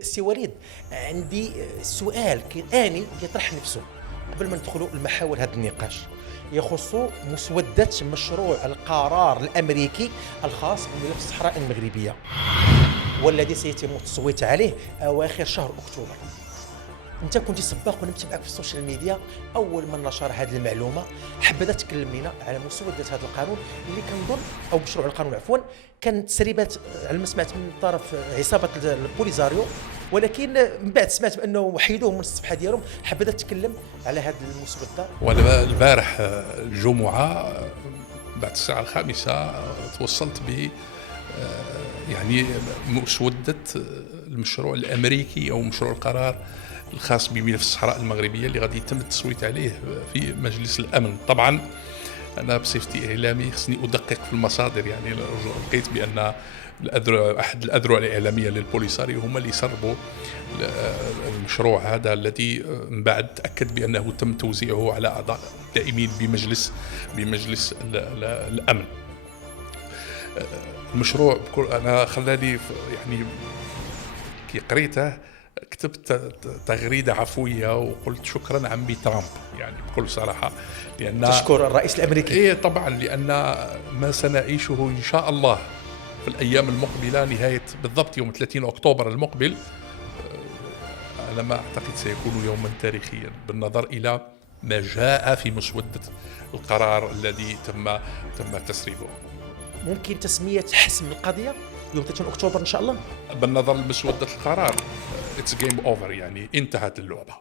سي وليد، عندي سؤال آني يطرح نفسه قبل ما ندخلوا لمحاور هذا النقاش، يخص مسودة مشروع القرار الأمريكي الخاص بملف الصحراء المغربية، والذي سيتم التصويت عليه أواخر شهر أكتوبر. انت كنت سباق وانا متابعك في السوشيال ميديا، اول من نشر هذه المعلومه حبذا تكلم لنا على مسوده هذا القانون اللي كنظن، او مشروع القانون عفوا، كانت تسريبات على ما سمعت من طرف عصابه البوليزاريو، ولكن من بعد سمعت بانه حيدوه من الصفحه ديالهم. حبذا تكلم على هذه المسوده. وانا البارح الجمعه بعد الساعه 5 توصلت ب يعني مسوده المشروع الامريكي او مشروع القرار الخاص بملف الصحراء المغربيه اللي غادي يتم التصويت عليه في مجلس الامن. طبعا انا بصفتي اعلامي خصني ادقق في المصادر، يعني لقيت بان احد الاذرع الاعلاميه للبوليساريو هم اللي سربوا المشروع هذا، الذي من بعد تاكد بانه تم توزيعه على اعضاء دائمين بمجلس الامن. المشروع انا خلاني يعني كي قريته كتبت تغريده عفويه وقلت شكرا عمي ترامب، يعني بكل صراحه، لان تشكر الرئيس الامريكي. ايه طبعا، لان ما سنعيشه ان شاء الله في الايام المقبله نهايه بالضبط يوم 30 اكتوبر المقبل، على ما اعتقد سيكون يوما تاريخيا بالنظر الى ما جاء في مسوده القرار الذي تم تسريبه. ممكن تسميه حسم القضيه يوم 30 اكتوبر ان شاء الله. بالنظر لمسوده القرار اتس جيم اوفر، يعني انتهت اللعبه.